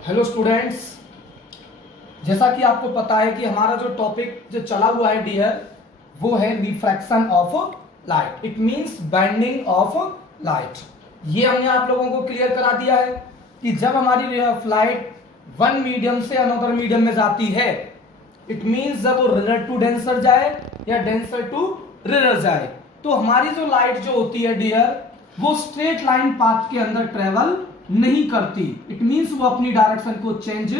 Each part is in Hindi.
हेलो स्टूडेंट्स, जैसा कि आपको पता है कि हमारा जो टॉपिक जो चला हुआ है डियर वो है refraction of light. It means bending of light. ये हमने आप लोगों को क्लियर करा दिया है कि जब हमारी लाइट वन मीडियम से अनदर मीडियम में जाती है, इट मींस जब वो रिलर टू डेंसर जाए या डेंसर टू रिलर जाए, तो हमारी जो लाइट जो होती है डियर वो स्ट्रेट लाइन पाथ के अंदर ट्रेवल नहीं करती। इट मींस वो अपनी डायरेक्शन को चेंज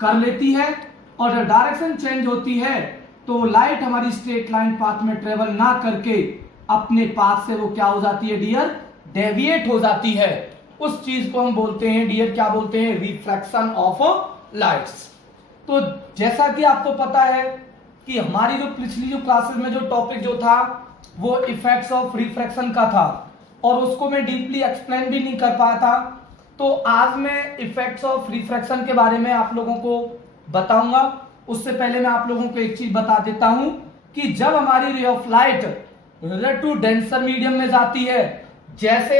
कर लेती है, और जब डायरेक्शन चेंज होती है तो लाइट हमारी स्ट्रेट लाइन पाथ में ट्रेवल ना करके अपने पाथ से वो क्या हो जाती है डियर, डेविएट हो जाती है। उस चीज को हम बोलते हैं डियर, क्या बोलते हैं, रिफ्रैक्शन ऑफ लाइट्स। तो जैसा कि आपको पता है कि हमारी जो पिछली जो क्लासेस में जो टॉपिक जो था वो इफेक्ट्स ऑफ रिफ्रैक्शन का था, और उसको मैं डीपली एक्सप्लेन भी नहीं कर पाया था। तो आज मैं इफेक्ट्स ऑफ रिफ्रैक्शन के बारे में आप लोगों को बताऊंगा। उससे पहले मैं आप लोगों को एक चीज बता देता हूं कि जब हमारी ray of light relative to denser medium में जाती है, जैसे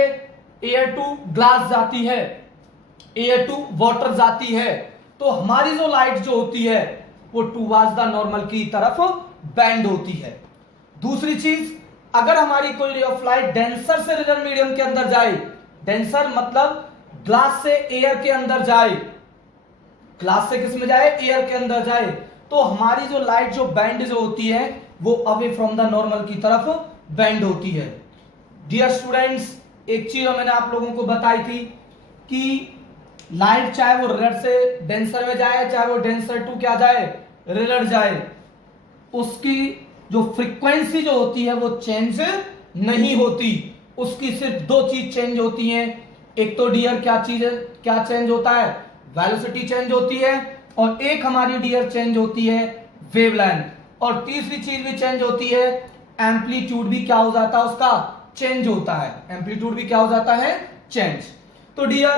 एयर टू ग्लास जाती है, एयर टू वाटर जाती है, तो हमारी जो लाइट जो होती है वो टूवर्ड्स द नॉर्मल की तरफ बेंड होती है। दूसरी चीज, अगर हमारी कोई रे ऑफ लाइट डेंसर से रिलर मीडियम के अंदर जाए, डेंसर मतलब ग्लास से एयर के अंदर जाए, ग्लास से किस में जाए, एयर के अंदर जाए, तो हमारी जो लाइट जो बैंड जो होती है वो अवे फ्रॉम द नॉर्मल की तरफ बैंड होती है। डियर स्टूडेंट्स, एक चीज मैंने आप लोगों को बताई थी कि लाइट चाहे वो रिलर से डेंसर में जाए, चाहे वो डेंसर टू क्या जाए, रिलर जाए, उसकी जो फ्रीक्वेंसी जो होती है वो चेंज नहीं होती। उसकी सिर्फ दो चीज चेंज होती हैं। एक तो डियर क्या चीज है, क्या चेंज होता है, वेलोसिटी चेंज होती है, और एक हमारी डियर चेंज होती है वेवलेंथ, और तीसरी चीज भी चेंज होती है, एम्पलीट्यूड भी क्या हो जाता है, उसका चेंज होता है, एम्पलीट्यूड भी क्या हो जाता है, चेंज। तो डियर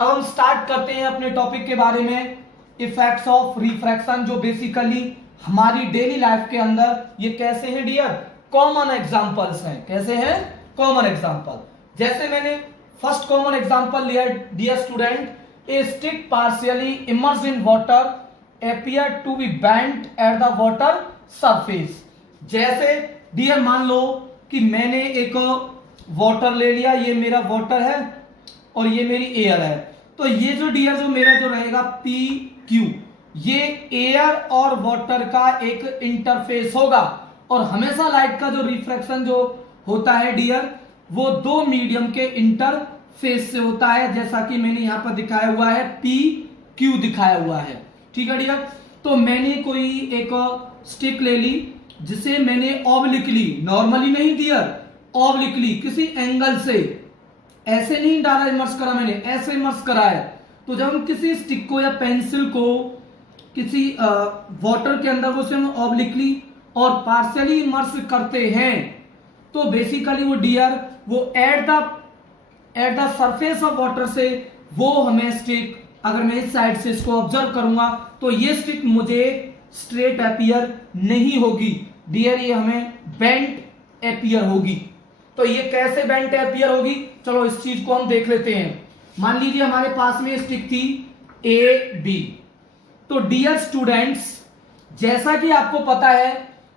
अब हम स्टार्ट करते हैं अपने टॉपिक के बारे में, इफेक्ट्स ऑफ रिफ्रैक्शन, जो बेसिकली हमारी डेली लाइफ के अंदर ये कैसे हैं डियर, कॉमन एग्जांपल्स हैं। कैसे हैं, कॉमन एग्जांपल। जैसे मैंने फर्स्ट कॉमन एग्जांपल लिया dear student, a stick partially immersed in water appear to be bent at the water surface. जैसे डियर मान लो कि मैंने एक वाटर ले लिया, ये मेरा वाटर है और ये मेरी एयर है, तो ये जो डियर जो मेरा जो रहेगा पी क्यू, ये एयर और वाटर का एक इंटरफेस होगा, और हमेशा लाइट का जो रिफ्रैक्शन जो होता है डियर वो दो मीडियम के इंटरफेस से होता है, जैसा कि मैंने यहां पर दिखाया हुआ है, पी क्यू दिखाया हुआ है। ठीक है डियर, तो मैंने कोई एक स्टिक ले ली जिसे मैंने ऑब्लिकली, नॉर्मली नहीं डियर, ऑब्लिकली किसी एंगल से, ऐसे नहीं डाला इमर्स करा मैंने, ऐसे इमर्स करा है। तो जब हम किसी स्टिक को या पेंसिल को किसी वाटर के अंदर उसे हम ऑब्लिकली और पार्शियली इमर्स करते हैं, तो बेसिकली वो डियर वो at the surface of water से वो हमें स्टिक, अगर मैं इस साइड से इसको ऑब्जर्व करूंगा तो ये स्टिक मुझे स्ट्रेट अपीयर नहीं होगी डियर, ये हमें बेंट अपीयर होगी। तो ये कैसे बेंट अपीयर होगी, चलो इस चीज को हम देख लेते हैं। मान लीजिए हमारे पास में स्टिक थी ए बी। तो डियर स्टूडेंट्स, जैसा कि आपको पता है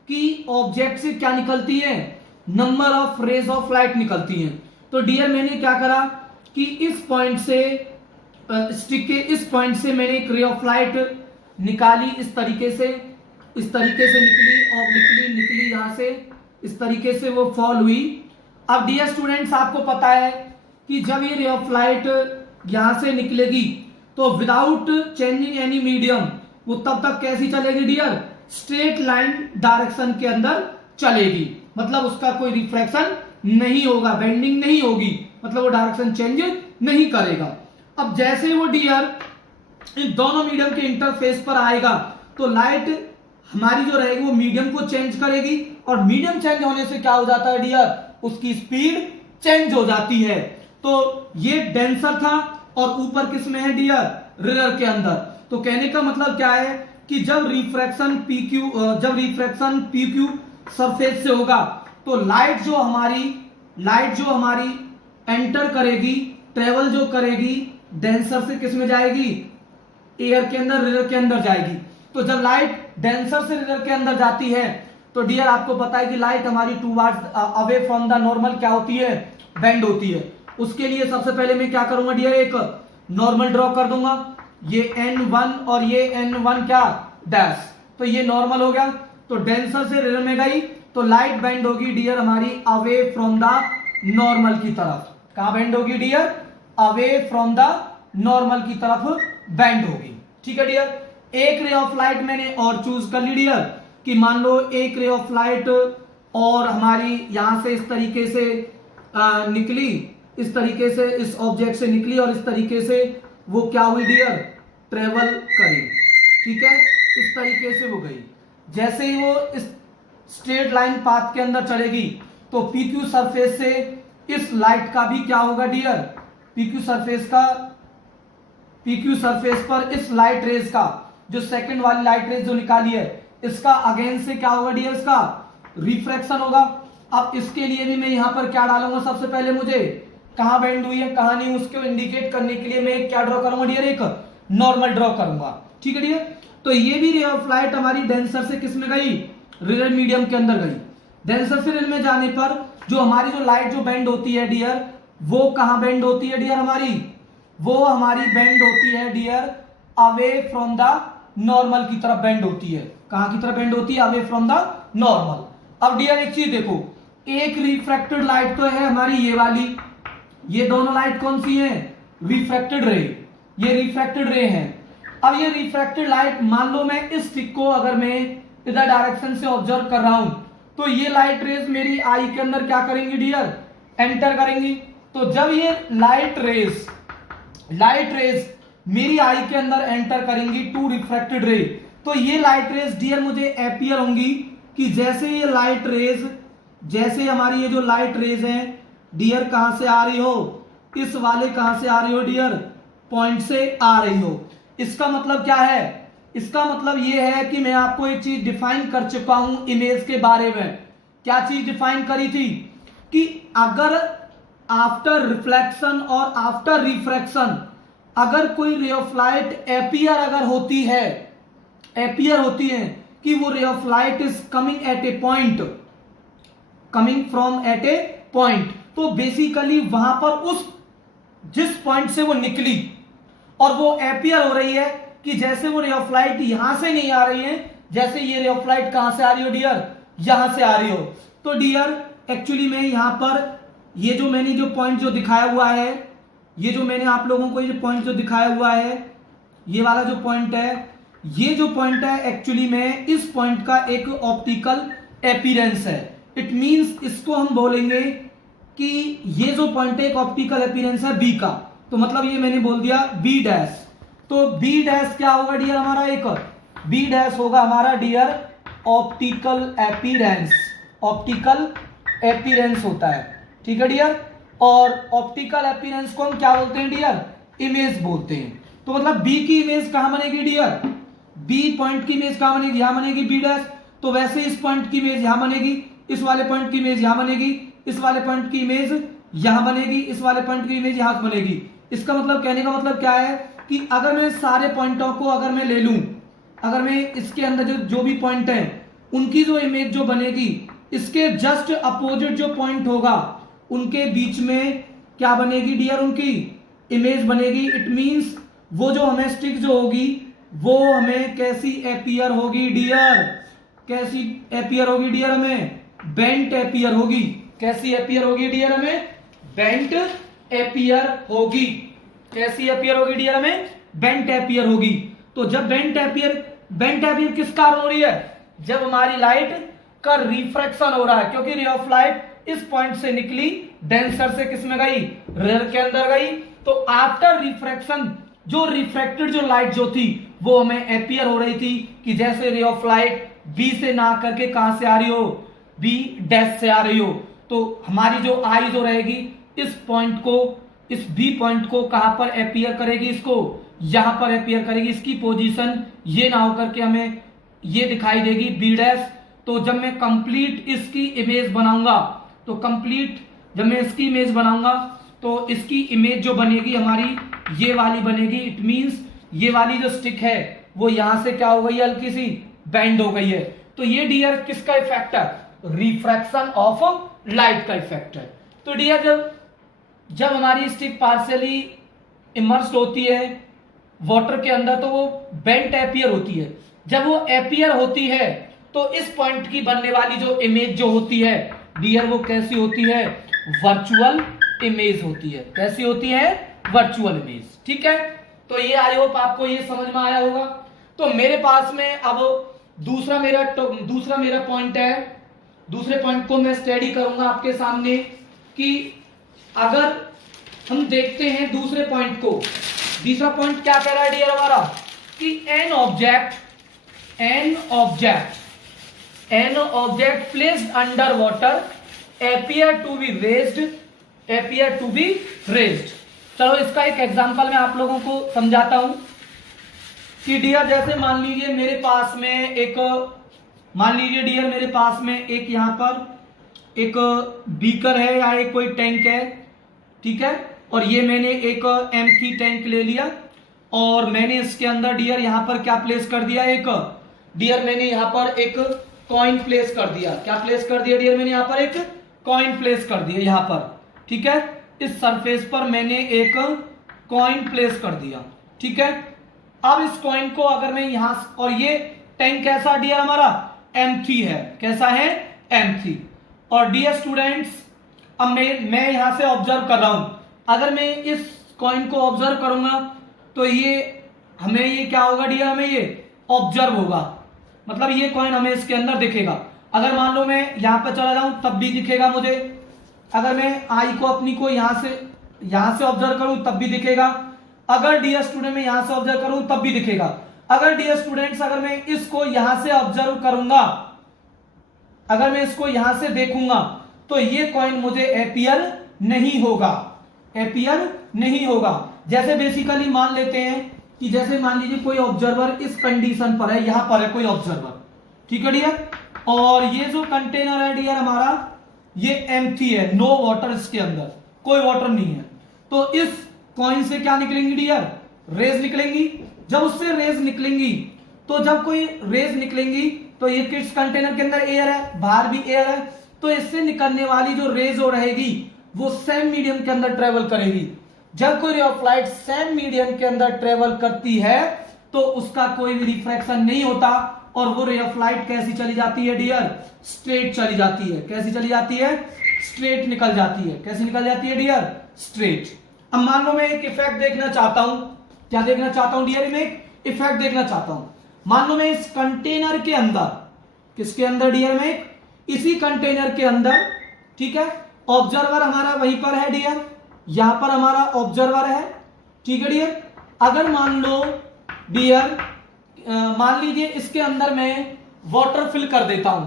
कि ऑब्जेक्ट से क्या निकलती है, number of rays of light निकलती हैं। तो डियर मैंने क्या करा कि इस पॉइंट से, स्टिक के इस पॉइंट से मैंने एक रे ऑफ लाइट निकाली, इस तरीके से निकली, ऑब्लिकली निकली, यहां से इस तरीके से वो फॉल हुई। अब डियर स्टूडेंट्स, आपको पता है कि जब ये रे ऑफ लाइट यहां से निकलेगी तो विदाउट चेंजिंग एनी मीडियम वो तब तक कैसी चलेगी डियर, स्ट्रेट लाइन डायरेक्शन के अंदर चलेगी, मतलब उसका कोई रिफ्रैक्शन नहीं होगा, बेंडिंग नहीं होगी, मतलब वो डायरेक्शन चेंज नहीं करेगा। अब जैसे वो डियर इन दोनों मीडियम के इंटरफेस पर आएगा तो लाइट हमारी जो रहेगी वो मीडियम को चेंज करेगी, और मीडियम चेंज होने से क्या हो जाता है डियर, उसकी स्पीड चेंज हो जाती है। तो ये डेंसर था और ऊपर किस में है डियर, रिलर के अंदर। तो कहने का मतलब क्या है कि जब रिफ्रैक्शन पी क्यू सरफेस से होगा तो लाइट जो हमारी एंटर करेगी, ट्रेवल जो करेगी डेंसर से किस में जाएगी, एयर के अंदर, रियर के अंदर जाएगी। तो जब लाइट डेंसर से रियर के अंदर जाती है तो डियर आपको पता है कि लाइट हमारी towards away from the normal क्या होती है, बेंड होती है। उसके लिए सबसे पहले मैं क्या करूंगा डियर, एक नॉर्मल ड्रॉ कर दूंगा। ये n1 और ये n1 क्या डैश, तो ये नॉर्मल हो गया। तो डेंसर से रियर में गई तो लाइट बेंड होगी डियर हमारी अवे फ्रॉम द नॉर्मल की तरफ। कहां बेंड होगी dear, away from the normal की तरफ बेंड होगी। ठीक है डियर, एक रे ऑफ लाइट मैंने और चूज कर ली डियर, कि मान लो एक रे ऑफ लाइट और हमारी यहां से इस तरीके से निकली, इस तरीके से इस ऑब्जेक्ट से निकली और इस तरीके से वो क्या हुई डियर, ट्रेवल करी। ठीक है, इस तरीके से वो गई। जैसे ही वो इस स्ट्रेट लाइन पाथ के अंदर चलेगी तो पीक्यू सरफेस से इस लाइट का भी क्या होगा डियर, पीक्यू सरफेस पर इस लाइट रेज का, जो सेकंड वाली लाइट रेज जो निकाली है, इसका अगेंस्ट से क्या होगा डियर, इसका रिफ्रैक्शन होगा। अब इसके लिए भी मैं यहां पर क्या डालूंगा, सबसे पहले मुझे कहां बेंड हुई है कहां नहीं, उसको इंडिकेट करने के लिए मैं क्या ड्रॉ करूंगा डियर, एक नॉर्मल ड्रॉ करूंगा। ठीक है डियर, तो ये भी रे ऑफ लाइट हमारी डेंसर से किस में गई, रियर मीडियम के अंदर गई। डेंसर से रियर में जाने पर जो हमारी जो लाइट जो बेंड होती है डियर, वो कहां बेंड होती है डियर हमारी, वो हमारी बेंड होती है dear away from the normal की तरफ बेंड होती है। कहां की तरफ बेंड होती है, अवे फ्रॉम द नॉर्मल। अब डियर एक चीज देखो, एक रिफ्रैक्टेड लाइट तो है हमारी ये वाली, ये दोनों लाइट कौन सी है, रिफ्रैक्टेड रे, ये रिफ्रैक्टेड रे है। अब ये रिफ्रैक्टेड लाइट, मान लो मैं इस स्टिक को अगर मैं इधर डायरेक्शन से ऑब्जर्व कर रहा हूं तो ये लाइट रेज मेरी आई के अंदर क्या करेंगी डियर, एंटर करेंगी। तो जब ये लाइट रेज मेरी आई के अंदर एंटर करेंगी टू रिफ्रैक्टेड रे, तो ये लाइट रेज डियर मुझे अपीयर होंगी कि जैसे ये लाइट रेज, जैसे हमारी ये जो लाइट रेज है डियर कहां से आ रही हो, इस वाले कहां से आ रही हो डियर, पॉइंट से आ रही हो। इसका मतलब क्या है, इसका मतलब ये है कि मैं आपको एक चीज डिफाइन कर चुका हूं इमेज के बारे में। क्या चीज डिफाइन करी थी, कि अगर आफ्टर रिफ्लेक्शन और आफ्टर रिफ्रैक्शन अगर कोई रे ऑफ लाइट अपीयर अगर होती है, अपीयर होती है कि वो ray of light is coming at a point, coming from at a point, तो बेसिकली वहां पर उस जिस पॉइंट से वो निकली और वो अपीयर हो रही है कि जैसे वो रे ऑफ लाइट यहां से नहीं आ रही है, जैसे ये रे ऑफ लाइट कहां से आ रही हो डियर, यहां से आ रही हो। तो डियर एक्चुअली में यहां पर ये जो मैंने जो पॉइंट जो दिखाया हुआ है, ये जो मैंने आप लोगों को ये पॉइंट जो दिखाया हुआ है, ये वाला जो पॉइंट है, ये जो पॉइंट है एक्चुअली में इस पॉइंट का एक ऑप्टिकल अपीयरेंस है। इट मींस इसको हम बोलेंगे कि ये जो पॉइंट है एक ऑप्टिकल अपीयरेंस है बी का, तो मतलब ये मैंने बोल दिया बी डैश। तो बी डैश क्या होगा डियर हमारा, एक बी डैश होगा हमारा dear optical appearance, optical appearance होता है। ठीक है डियर, और ऑप्टिकल अपीयरेंस को हम क्या बोलते हैं डियर, इमेज बोलते हैं। तो मतलब बी की इमेज कहां बनेगी डियर, बी पॉइंट की इमेज कहां बनेगी, यहां बनेगी बी डैश। तो वैसे इस पॉइंट की इमेज यहां बनेगी, इस वाले पॉइंट की इमेज यहां बनेगी, इस वाले पॉइंट की इमेज यहां बनेगी, इस वाले पॉइंट की इमेज यहां बनेगी। इसका मतलब, कहने का मतलब क्या है कि अगर मैं सारे पॉइंटों को अगर मैं ले लूं, अगर मैं इसके अंदर जो भी पॉइंट है उनकी जो इमेज जो बनेगी, इसके जस्ट अपोजिट जो पॉइंट होगा उनके बीच में क्या बनेगी डियर, उनकी इमेज बनेगी। इट मींस वो जो हमें स्टिक जो होगी वो हमें कैसी अपीयर होगी डियर, कैसी अपीयर होगी डियर, हमें बेंट अपीयर होगी। कैसी अपीयर होगी डियर, हमें बेंट अपीयर होगी। कैसी अपीयर होगी डियर, हमें बेंट अपीयर होगी। तो जब बेंट अपीयर किस कारण हो रही है, जब हमारी लाइट का रिफ्रैक्शन हो रहा है, क्योंकि रे ऑफ लाइट इस पॉइंट से निकली, डेंसर से किस में गई, रियर के अंदर गई। तो आफ्टर रिफ्रैक्शन जो रिफ्रैक्टेड जो लाइट जो थी वो हमें अपीयर हो रही थी कि जैसे रे ऑफ लाइट बी से ना करके कहां से आ रही हो, बी डैश से आ रही हो। तो हमारी जो आई जो रहेगी इस पॉइंट को, इस बी पॉइंट को कहां पर अपीयर करेगी, इसको यहां पर अपीयर करेगी। इसकी पोजीशन ये ना होकर के हमें ये दिखाई देगी बी डैश। तो जब मैं कंप्लीट इसकी इमेज बनाऊंगा, तो कंप्लीट जब मैं इसकी इमेज बनाऊंगा तो इसकी इमेज जो बनेगी हमारी ये वाली बनेगी। इट मींस ये वाली जो स्टिक है वो यहां से क्या हो गई है, हल्की सी बेंड हो गई है। तो ये डियर किसका इफेक्ट है, रिफ्रैक्शन ऑफ लाइट का इफेक्ट है। तो डियर जब हमारी स्टिक पार्शियली इमर्स्ड होती है वाटर के अंदर तो वो बेंट अपीयर होती है। जब वो अपीयर होती है तो इस पॉइंट की बनने वाली जो इमेज जो होती है डियर वो कैसी होती है, वर्चुअल इमेज होती है। कैसी होती है, वर्चुअल इमेज। ठीक है, तो ये आई होप आपको ये समझ में आया होगा। तो मेरे पास में अब दूसरा मेरा पॉइंट है। दूसरे पॉइंट को मैं स्टडी करूंगा आपके सामने कि अगर हम देखते हैं दूसरे पॉइंट को, दूसरा पॉइंट क्या कह रहा है डियर हमारा कि an object placed under water appear to be raised। चलो इसका एक एग्जांपल मैं आप लोगों को समझाता हूं कि डियर जैसे मान लीजिए मेरे पास में एक यहां पर एक बीकर है या एक कोई टैंक है। ठीक है, और ये मैंने एक एम्प्टी टैंक ले लिया और मैंने इसके अंदर डियर यहां पर क्या प्लेस कर दिया, मैंने यहां पर एक कॉइन प्लेस कर दिया। क्या प्लेस कर दिया डियर, मैंने यहां पर एक कॉइन प्लेस कर दिया यहां पर। ठीक है, इस सरफेस पर मैंने एक कॉइन प्लेस कर दिया। ठीक है, अब इस कॉइन को अगर मैं यहां, और ये टैंक कैसा डियर हमारा, M3 है। कैसा है, M3। और डियर स्टूडेंट्स अब मैं यहां से ऑब्जर्व कर रहा हूं। अगर मैं इस कॉइन को ऑब्जर्व करूंगा तो हमें ये क्या होगा डियर, हमें ये ऑब्जर्व होगा, मतलब ये कॉइन हमें इसके अंदर दिखेगा। अगर मान लो मैं यहां पर चला जाऊं तब भी दिखेगा मुझे। अगर मैं आई को अपनी को यहां से ऑब्जर्व करूं तब भी दिखेगा। अगर डियर स्टूडेंट मैं यहां से ऑब्जर्व करूं तब भी दिखेगा। अगर डियर स्टूडेंट्स अगर मैं इसको यहां से ऑब्जर्व करूंगा, अगर मैं इसको यहां से देखूंगा तो ये कॉइन मुझे अपीयर नहीं होगा। जैसे बेसिकली मान लेते हैं कि जैसे मान लीजिए कोई ऑब्जर्वर इस कंडीशन पर है, यहां पर है कोई ऑब्जर्वर। ठीक है डियर, और ये जो कंटेनर है डियर हमारा ये M3 है, नो वाटर, इसके अंदर कोई वाटर नहीं है। तो इस कॉइन से क्या निकलेंगी डियर, रेज निकलेंगी। जब उससे रेज निकलेंगी तो ये किस कंटेनर के अंदर एयर है, बाहर भी एयर है, तो इससे निकलने वाली जो रेज हो रहेगी वो सेम मीडियम के अंदर ट्रेवल करेगी। जब कोई रे ऑफ लाइट सेम मीडियम के अंदर ट्रेवल करती है तो उसका कोई भी रिफ्रैक्शन नहीं होता और वो रे ऑफ लाइट कैसी चली जाती है डियर, स्ट्रेट चली जाती है। कैसी चली जाती है, स्ट्रेट निकल जाती है। कैसी निकल जाती है डियर, स्ट्रेट। अब मान लो मैं एक इफेक्ट देखना चाहता हूं, क्या देखना चाहता हूं डियर, मैं एक इफेक्ट देखना चाहता हूं। मान लो मैं इस कंटेनर के अंदर, किसके अंदर डियर, में इसी कंटेनर के अंदर, ठीक है, ऑब्जर्वर हमारा वहीं पर है डियर, यहां पर हमारा ऑब्जर्वर है। ठीक है डियर, अगर मान लो डियर मान लीजिए इसके अंदर मैं वाटर फिल कर देता हूं।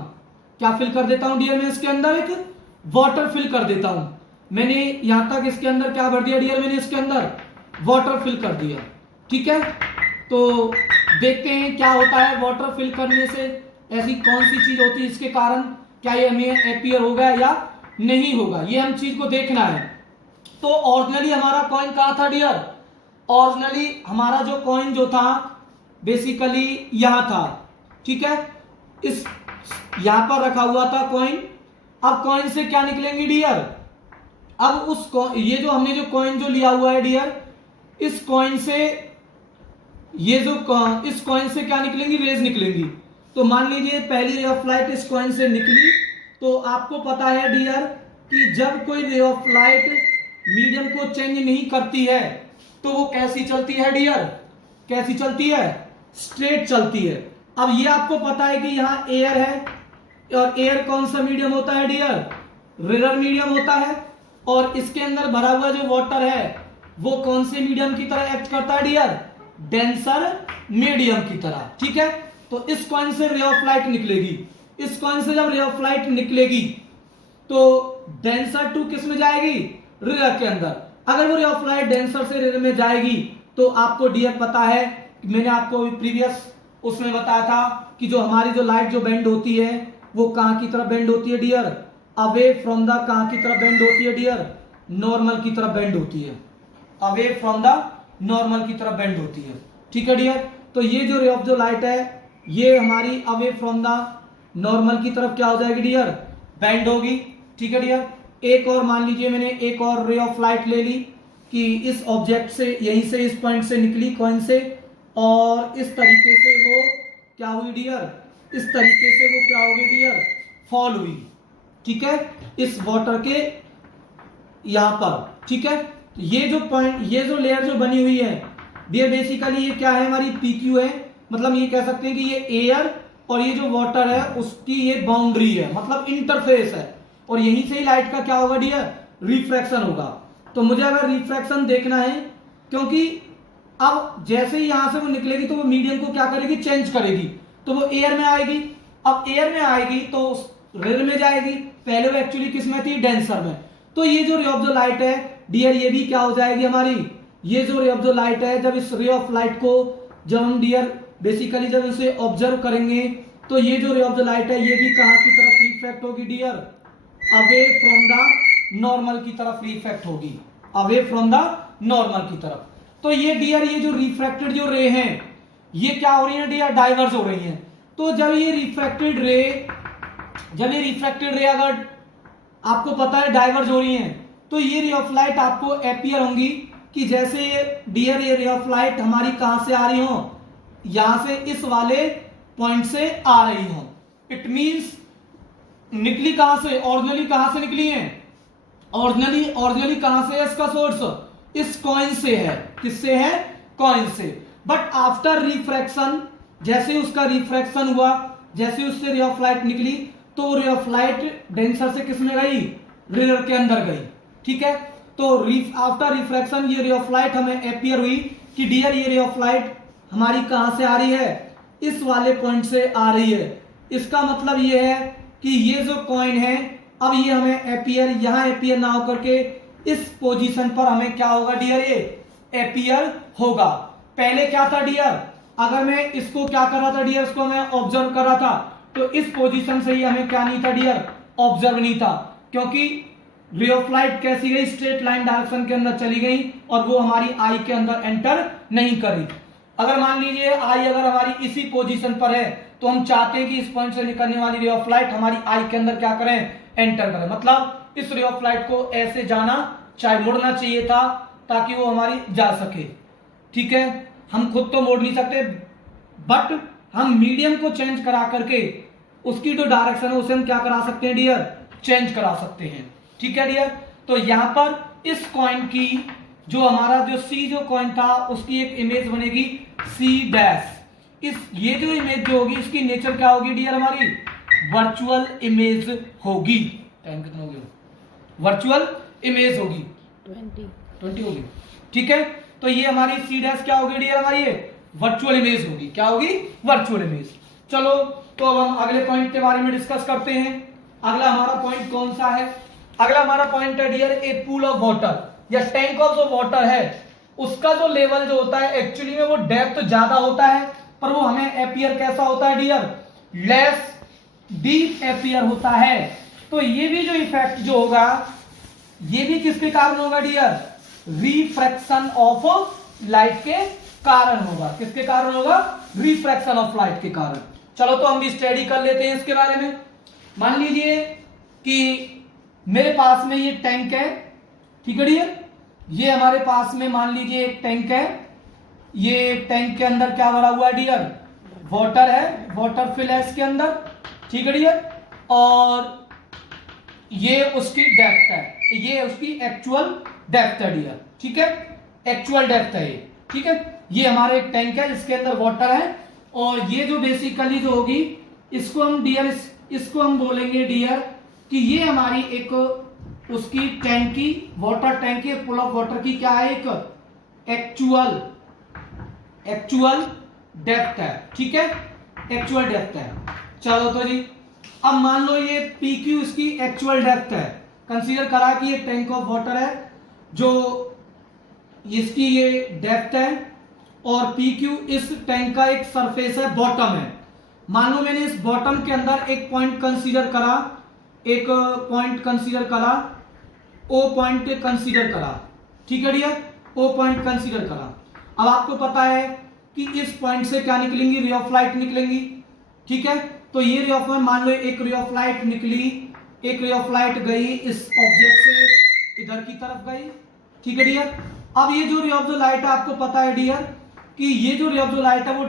क्या फिल कर देता हूं डियर, मैं इसके अंदर एक वाटर फिल कर देता हूं। मैंने यहां तक इसके अंदर क्या भर दिया डियर, मैंने इसके अंदर वाटर फिल कर दिया। ठीक है, तो देखते हैं क्या होता है वाटर फिल करने से, ऐसी कौन सी चीज होती है इसके कारण क्या ये हमें अपीयर होगा या नहीं होगा, ये हम चीज को देखना है। तो ओरिजिनली हमारा कॉइन कहां था डियर, ओरिजिनली हमारा जो कॉइन जो था बेसिकली यहां था। ठीक है, इस यहां पर रखा हुआ था कॉइन। अब कॉइन से क्या निकलेंगे डियर, अब ये जो हमने जो कॉइन जो लिया हुआ है डियर, इस कॉइन से इस कॉइन से क्या निकलेंगी, रेज निकलेंगी। तो मान लीजिए पहली रे ऑफ लाइट इस कॉइन से निकली, तो आपको पता है डियर कि जब कोई रे ऑफ लाइट मीडियम को चेंज नहीं करती है तो वो कैसी चलती है डियर, कैसी चलती है, स्ट्रेट चलती है। अब ये आपको पता है कि यहाँ एयर है और एयर कौन सा मीडियम होता है डियर, रेयर मीडियम होता है, और इसके अंदर भरा हुआ जो वाटर है वो कौन से मीडियम की तरह एक्ट करता है डियर, डेंसर मीडियम की तरह। ठीक है, तो इस कॉइन से रे ऑफ लाइट निकलेगी। इस कॉइन से जब रे ऑफ लाइट निकलेगी तो डेंसर टू किस में जाएगी, रेयर के अंदर। अगर वो रे ऑफ लाइट डेंसर से रेयर में जाएगी तो आपको डियर पता है, मैंने आपको प्रीवियस उसमें बताया था कि जो हमारी जो लाइट जो बेंड होती है वो कहां की तरफ बेंड होती है डियर, अवे फ्रॉम द कहां की तरफ बेंड होती है डियर, नॉर्मल की तरफ बेंड होती है। अवे फ्रॉम द नॉर्मल की तरफ बेंड होती है। ठीक है डियर। तो ये जो रे ऑफ द लाइट है ये हमारी अवे फ्रॉम द नॉर्मल की तरफ क्या हो जाएगी डियर, बेंड होगी। ठीक है डियर। एक और मान लीजिए मैंने एक और रे ऑफ लाइट ले ली कि इस ऑब्जेक्ट से यहीं से इस पॉइंट से निकली कॉइन से और इस तरीके से वो क्या हुई डियर, इस तरीके से वो क्या होगी डियर, फॉल हुई। ठीक है, इस वाटर के यहां पर। ठीक है, तो ये जो पॉइंट, ये जो लेयर जो बनी हुई है डियर, बेसिकली ये क्या है, हमारी पीक्यू है। मतलब ये कह सकते हैं कि ये एयर और ये जो वाटर है उसकी ये बाउंड्री है, मतलब इंटरफेस है। और यहीं से ही लाइट का क्या होगा डियर, रिफ्रैक्शन होगा। तो मुझे अगर रिफ्रैक्शन देखना है, क्योंकि अब जैसे ही यहां से वो निकलेगी तो वो मीडियम को क्या करेगी, चेंज करेगी। तो वो एयर में आएगी। अब एयर में आएगी तो रेयर में जाएगी। पहले वो एक्चुअली किस में थी, डेंसर में। तो ये जो रे ऑफ द लाइट है डियर, ये भी क्या हो जाएगी हमारी, ये जो रे ऑफ द लाइट है, जब इस रे ऑफ लाइट को जब हम डियर बेसिकली जब इसे ऑब्जर्व करेंगे तो ये जो रे ऑफ द लाइट है ये भी कहां की तरफ रिफ्रैक्ट होगी dear, away from the normal की तरफ रिफ्रैक्ट होगी, अवे फ्रॉम द नॉर्मल की तरफ। तो ये डियर ये जो रिफ्रैक्टेड जो रे हैं ये क्या हो रही है डियर, डाइवर्ज हो रही हैं। तो जब ये रिफ्रैक्टेड रे अगर आपको पता है डाइवर्ज हो रही हैं तो ये रे ऑफ लाइट आपको अपीयर होंगी कि जैसे डियर ये रे ऑफ लाइट हमारी कहां से आ रही हो, यहां से इस वाले पॉइंट से आ रही हो। इट मींस निकली कहां से, ओरिजिनली कहां से निकली है, ओरिजिनली कहां से है, इसका सोर्स इस कॉइन से है। किससे है, कॉइन से। बट आफ्टर रिफ्रैक्शन, जैसे उसका रिफ्रैक्शन हुआ, जैसे उससे रे ऑफ लाइट निकली तो रे ऑफ लाइट डेंसर से किसमें गई, रेयर के अंदर गई। ठीक है, तो आफ्टर रिफ्रैक्शन ये रे ऑफ लाइट हमें अपीयर हुई कि डियर ये रे ऑफ लाइट हमारी कहां से आ रही है, इस वाले पॉइंट से आ रही है। इसका मतलब ये है कि ये जो कॉइन है अब ये हमें अपीयर, यहां अपीयर ना होकर के इस पोजीशन पर हमें क्या होगा डियर, ये अपीयर होगा। पहले क्या था डियर, अगर मैं इसको क्या कर रहा था डियर, इसको मैं ऑब्जर्व कर रहा था तो इस पोजीशन से ही हमें क्या नहीं था डियर, ऑब्जर्व नहीं था। क्योंकि रे ऑफ लाइट कैसी गई, स्ट्रेट लाइन डायरेक्शन के अंदर चली गई और वो हमारी आई के अंदर एंटर नहीं करी। अगर मान लीजिए आई अगर हमारी इसी पोजीशन पर है तो हम चाहते हैं कि इस पॉइंट से निकलने वाली रे ऑफ लाइट हमारी आई के अंदर क्या करें, एंटर करें। मतलब इस रे ऑफ लाइट को ऐसे जाना चाहे मुड़ना चाहिए था ताकि वो हमारी जा सके। ठीक है, हम खुद तो मोड़ नहीं सकते बट हम मीडियम को चेंज करा करके उसकी जो डायरेक्शन है उसे हम क्या करा सकते हैं डियर, चेंज करा सकते हैं। ठीक है डियर। तो यहां पर इस कॉइन की जो हमारा जो सी जो कॉइन था उसकी एक इमेज बनेगी सी डैश। इस ये जो इमेज जो होगी इसकी नेचर क्या होगी डियर, हमारी वर्चुअल इमेज होगी। टाइम कितना हो गया, वर्चुअल इमेज होगी 20 होगी। ठीक है, तो ये हमारी सी डैश क्या होगी डियर, हमारी ये वर्चुअल इमेज होगी। क्या होगी, वर्चुअल इमेज। चलो तो अब हम अगले पॉइंट के बारे में डिस्कस करते हैं। अगला हमारा पॉइंट कौन सा है, अगला हमारा पॉइंट है dear a pool of water या टैंक ऑफ जो वाटर है उसका जो लेवल जो होता है एक्चुअली में वो डेप्थ तो ज्यादा होता है पर वो हमें अपीयर कैसा होता है डियर, लेस डीप अपीयर होता है। तो ये भी जो इफेक्ट जो होगा ये भी किसके कारण होगा डियर, रिफ्रैक्शन ऑफ लाइट के कारण होगा। किसके कारण होगा, रिफ्रैक्शन ऑफ लाइट के कारण। चलो तो हम भी स्टडी कर लेते हैं इसके बारे में। मान लीजिए कि मेरे पास में ये टैंक है, ठीक है डियर, ये हमारे पास में मान लीजिए एक टैंक है। ये टैंक के अंदर क्या भरा हुआ है डियर, वाटर है, वाटर फिल है इसके अंदर। ठीक है डियर, और ये उसकी डेप्थ है, ये उसकी एक्चुअल डेप्थ है डियर। ठीक है, एक्चुअल डेप्थ है ये। ठीक है, ये हमारे एक टैंक है जिसके अंदर वाटर है और ये जो बेसिकली जो होगी इसको हम डियर, इसको हम बोलेंगे डियर कि ये हमारी एक उसकी टैंक की, वाटर टैंक की पुल ऑफ वाटर की क्या है, एक एक्चुअल डेप्थ है। ठीक है, एक्चुअल डेप्थ है। चलो तो जी अब मान लो ये PQ इसकी एक्चुअल डेप्थ है। कंसीडर करा कि ये टैंक ऑफ वाटर है जो इसकी ये डेप्थ है और PQ इस टैंक का एक सरफेस है, बॉटम है। मान लो मैंने इस बॉटम के अंदर एक पॉइंट कंसीडर करा, एक पॉइंट कंसीडर करा, O पॉइंट कंसीडर करा। ठीक है डियर, O पॉइंट कंसीडर करा। अब आपको पता है कि इस पॉइंट से क्या निकलेंगी, रे ऑफ लाइट निकलेंगी। ठीक है, तो ये रे ऑफ, मान लो एक रे ऑफ लाइट निकली, एक रे ऑफ लाइट गई इस ऑब्जेक्ट से इधर की तरफ गई। ठीक है डियर, अब ये जो रे ऑफ द लाइट है आपको पता है डियर कि ये जो रे ऑफ द लाइट है वो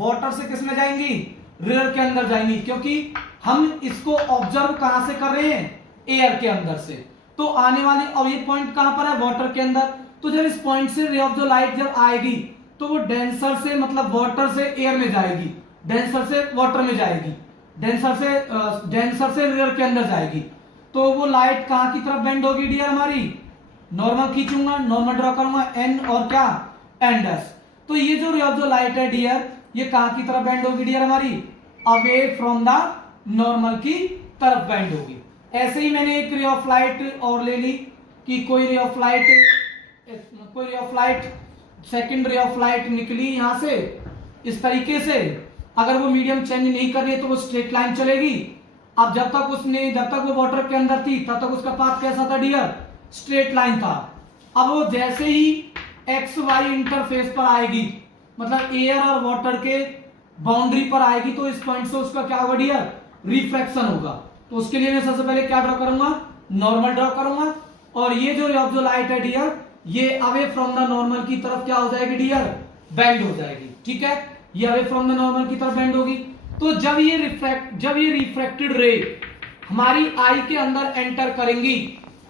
वाटर से किस में जाएंगी, रियर के अंदर जाएंगी, क्योंकि हम इसको ऑब्जर्व कहां से कर रहे हैं, एयर के अंदर से। तो आने वाली, अब ये पॉइंट कहां पर है, वाटर के अंदर। तो जब इस पॉइंट से रे ऑफ द लाइट जब आएगी तो वो डेंसर से, मतलब वाटर से एयर में जाएगी, डेंसर से वाटर में जाएगी, डेंसर से रियर के अंदर जाएगी। तो वो लाइट कहां की तरफ बेंड होगी डियर हमारी, नॉर्मल खींचूंगा, नॉर्मल ड्रॉ करूंगा, एन और क्या, एन डैश। तो ये जो रे ऑफ द लाइट है डियर, ये कहां की तरफ बेंड होगी डियर हमारी, अवे फ्रॉम द नॉर्मल की तरफ बेंड होगी। ऐसे ही मैंने एक रे ऑफ लाइट और ले ली कि कोई रे ऑफ लाइट सेकंड रे ऑफ लाइट निकली यहां से इस तरीके से। अगर वो मीडियम चेंज नहीं कर रही है तो वो स्ट्रेट लाइन चलेगी। अब जब तक वो वाटर के अंदर थी तब तक उसका पाथ कैसा था डियर, स्ट्रेट लाइन था। अब वो जैसे ही एक्स वाई इंटरफेस पर आएगी, मतलब एयर और वाटर के बाउंड्री पर आएगी, तो इस पॉइंट से उसका क्या होगा डियर, रिफ्लेक्शन होगा। तो उसके लिए मैं सबसे पहले क्या ड्रॉ करूंगा, नॉर्मल ड्रॉ करूंगा। और ये जो रे ऑफ द लाइट है डियर, ये अवे फ्रॉम द नॉर्मल की तरफ क्या हो जाएगी डियर, बेंड हो जाएगी। ठीक है, ये अवे फ्रॉम द नॉर्मल की तरफ बेंड होगी। तो जब ये रिफ्रैक्टेड रे हमारी आई के अंदर एंटर करेंगी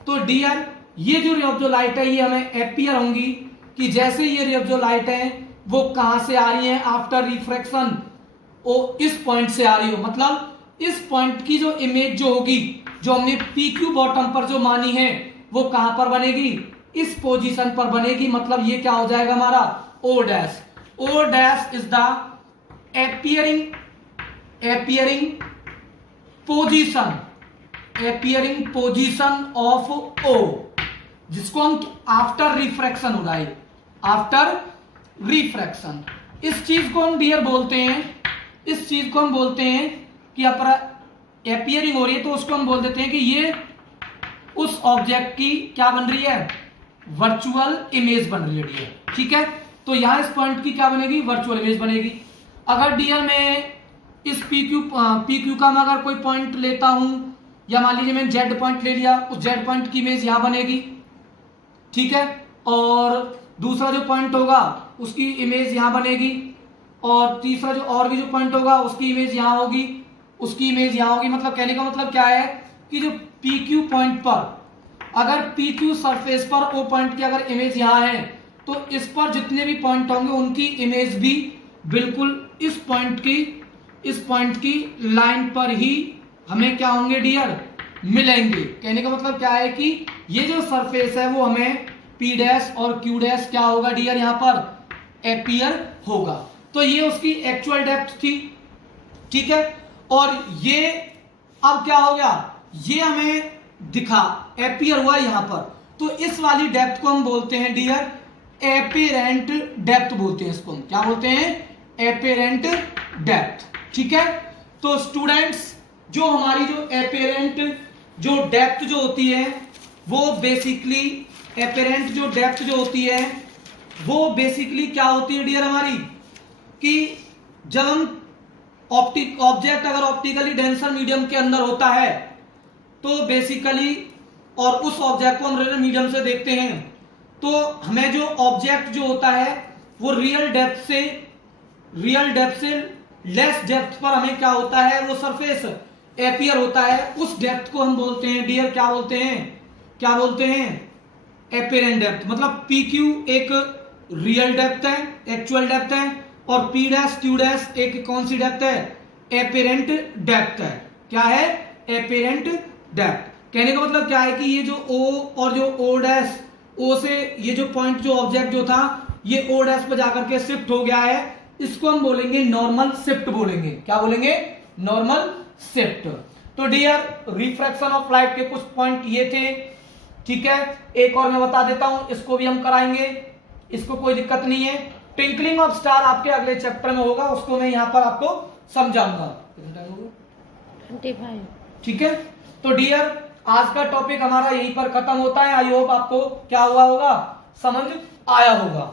तो डियर ये जो रे ऑफ द लाइट है ये हमें अपीयर होंगी कि जैसे ये रे ऑफ द लाइट है वो कहां से आ रही है, आफ्टर रिफ्रैक्शन वो इस पॉइंट से आ रही हो। मतलब इस पॉइंट की जो इमेज जो होगी, जो हमने PQ बॉटम पर जो मानी है, वो कहां पर बनेगी, इस पोजीशन पर बनेगी। मतलब ये क्या हो जाएगा हमारा O dash. O dash is the appearing position of O, जिसको हम आफ्टर रिफ्रैक्शन हो रहा है, आफ्टर रिफ्रैक्शन। इस चीज को हम डियर बोलते हैं, इस चीज को हम बोलते हैं कि अपीयरिंग हो रही है, तो उसको हम बोल देते हैं कि ये उस ऑब्जेक्ट की क्या बन रही है, वर्चुअल इमेज बन रही है डियर। ठीक है, तो यहां इस पॉइंट की क्या बनेगी, वर्चुअल इमेज बनेगी। अगर डियर मैं इस PQ का मैं अगर कोई पॉइंट लेता हूं, या मान लीजिए मैंने Z पॉइंट ले लिया, उस Z पॉइंट की इमेज यहां बनेगी। ठीक है, और दूसरा जो पॉइंट होगा उसकी इमेज यहां बनेगी, और तीसरा जो और भी जो पॉइंट होगा उसकी इमेज यहां होगी, उसकी इमेज यहां होगी। मतलब कहने का मतलब क्या है कि जो PQ पॉइंट पर, अगर PQ सरफेस पर O पॉइंट की अगर इमेज यहां है, तो इस पर जितने भी पॉइंट होंगे उनकी इमेज भी बिल्कुल इस पॉइंट की लाइन पर ही हमें क्या होंगे डियर, मिलेंगे। कहने का मतलब क्या है कि ये जो सरफेस है वो हमें P डैश और Q डैश क्या होगा डियर, यहां पर अपीयर होगा। तो ये उसकी एक्चुअल डेप्थ थी। ठीक है, और ये अब क्या हो गया, ये हमें दिखा, अपीयर हुआ यहां पर। तो इस वाली डेप्थ को हम बोलते हैं डियर एपेरेंट डेप्थ बोलते हैं। इसको हम क्या बोलते हैं, एपेरेंट डेप्थ। ठीक है, तो स्टूडेंट्स जो हमारी जो एपेरेंट जो डेप्थ जो होती है वो बेसिकली, एपेरेंट जो डेप्थ जो होती है वो बेसिकली क्या होती है डियर हमारी, कि जब हम ऑब्जेक्ट अगर ऑप्टिकली डेंसर मीडियम के अंदर होता है तो बेसिकली, और उस ऑब्जेक्ट को हम रेडियल मीडियम से देखते हैं, तो हमें जो ऑब्जेक्ट जो होता है वो रियल डेप्थ से लेस डेप्थ पर हमें क्या होता है, वो सरफेस अपीयर होता है। उस डेप्थ को हम बोलते हैं डियर, क्या बोलते हैं, एपेरेंट डेप्थ। मतलब PQ एक रियल डेप्थ है, एक्चुअल डेप्थ है, और P डैश Q डैश एक कौन सी डेप्थ है, एपेरेंट डेप्थ है। क्या है, एपेरेंट डेप्थ। कहने का मतलब क्या है कि ये जो O और जो O डैश, O से ये जो पॉइंट जो ऑब्जेक्ट जो था ये O डैश पर जाकर के शिफ्ट हो गया है, इसको हम बोलेंगे नॉर्मल शिफ्ट बोलेंगे। क्या बोलेंगे, नॉर्मल शिफ्ट। तो डियर रिफ्रैक्शन ऑफ लाइट के कुछ पॉइंट ये थे। ठीक है, एक और मैं बता देता हूं, इसको भी हम कराएंगे, इसको कोई दिक्कत नहीं है। ट्विंकलिंग ऑफ स्टार आपके अगले चैप्टर में होगा, उसको मैं यहां पर आपको समझाऊंगा। 25। ठीक है, तो डियर आज का टॉपिक हमारा यहीं पर खत्म होता है। आई होप आपको क्या हुआ होगा, समझ आया होगा।